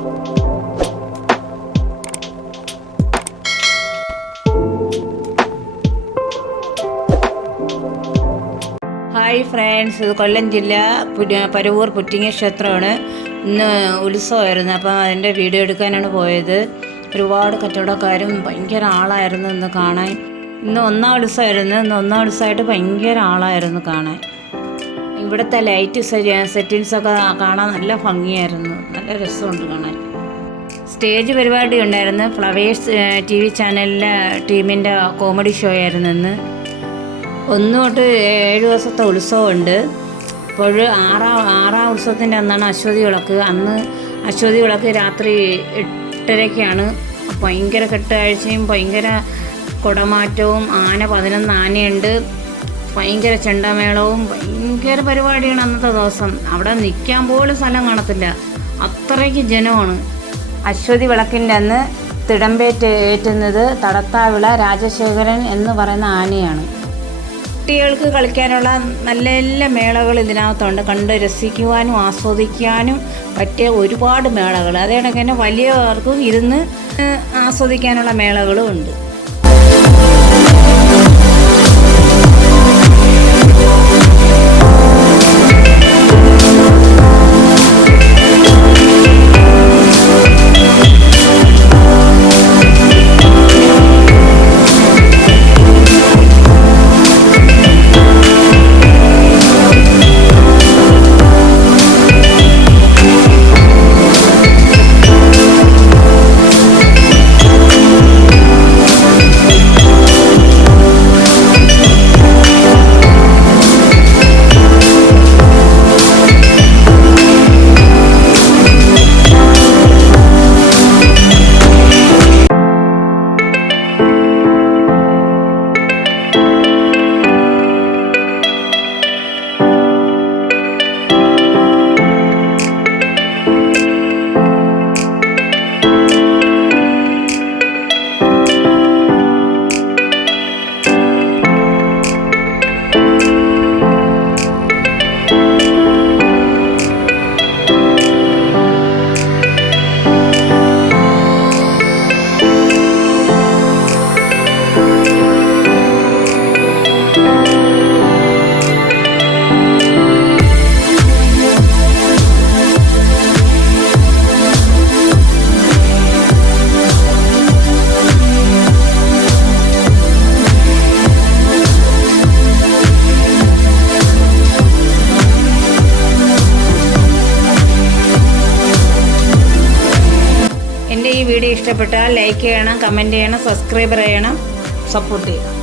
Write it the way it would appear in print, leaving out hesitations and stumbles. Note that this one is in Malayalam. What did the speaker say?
ഹായ് ഫ്രണ്ട്സ്, ഇത് കൊല്ലം ജില്ല പരവൂർ പുറ്റിങ്ങ ക്ഷേത്രമാണ്. ഇന്ന് ഉത്സവമായിരുന്നു. അപ്പം അതിൻ്റെ വീഡിയോ എടുക്കാനാണ് പോയത്. ഒരുപാട് കച്ചവടക്കാരും ഭയങ്കര ആളായിരുന്നു ഇന്ന് കാണാൻ. ഇന്ന് ഒന്നാം ഉത്സവമായിരുന്നു. ഒന്നാം ഉത്സവമായിട്ട് ഭയങ്കര ആളായിരുന്നു കാണാൻ. ഇവിടുത്തെ ലൈറ്റ് സെറ്റിങ്സൊക്കെ കാണാൻ നല്ല ഭംഗിയായിരുന്നു. നല്ല രസമുണ്ട് കാണാൻ. സ്റ്റേജ് പരിപാടി ഉണ്ടായിരുന്നു. ഫ്ലവേഴ്സ് TV ചാനലിലെ ടീമിൻ്റെ കോമഡി ഷോ ആയിരുന്നു ഇന്ന്. 1 തൊട്ട് 7 ദിവസത്തെ ഉത്സവമുണ്ട്. അപ്പോൾ ആറാം ഉത്സവത്തിൻ്റെ അന്നാണ് അശ്വതി വിളക്ക്. അന്ന് അശ്വതി വിളക്ക് രാത്രി 8:30-ക്കാണ്. ഭയങ്കര കെട്ടുകാഴ്ചയും ഭയങ്കര കുടമാറ്റവും 11 ആനയുണ്ട്. ഭയങ്കര ചെണ്ടമേളവും ഭയങ്കര പരിപാടിയാണ് അന്നത്തെ ദിവസം. അവിടെ നിൽക്കാൻ പോലും സ്ഥലം കാണത്തില്ല, അത്രയ്ക്ക് ജനമാണ്. അശ്വതി വിളക്കിൻ്റെ അന്ന് തിടമ്പേറ്റുന്നത് തടത്താവിള രാജശേഖരൻ എന്ന് പറയുന്ന ആനയാണ്. കുട്ടികൾക്ക് കളിക്കാനുള്ള നല്ല നല്ല മേളകൾ ഇതിനകത്തുണ്ട്. കണ്ട് രസിക്കുവാനും ആസ്വദിക്കാനും പറ്റിയ ഒരുപാട് മേളകൾ. അതേ കണക്ക് തന്നെ വലിയവർക്കും ഇരുന്ന് ആസ്വദിക്കാനുള്ള മേളകളും ഉണ്ട്. എൻ്റെ ഈ വീഡിയോ ഇഷ്ടപ്പെട്ടാൽ ലൈക്ക് ചെയ്യണം, കമൻറ്റ് ചെയ്യണം, സബ്സ്ക്രൈബ് ചെയ്യണം, സപ്പോർട്ട് ചെയ്യണം.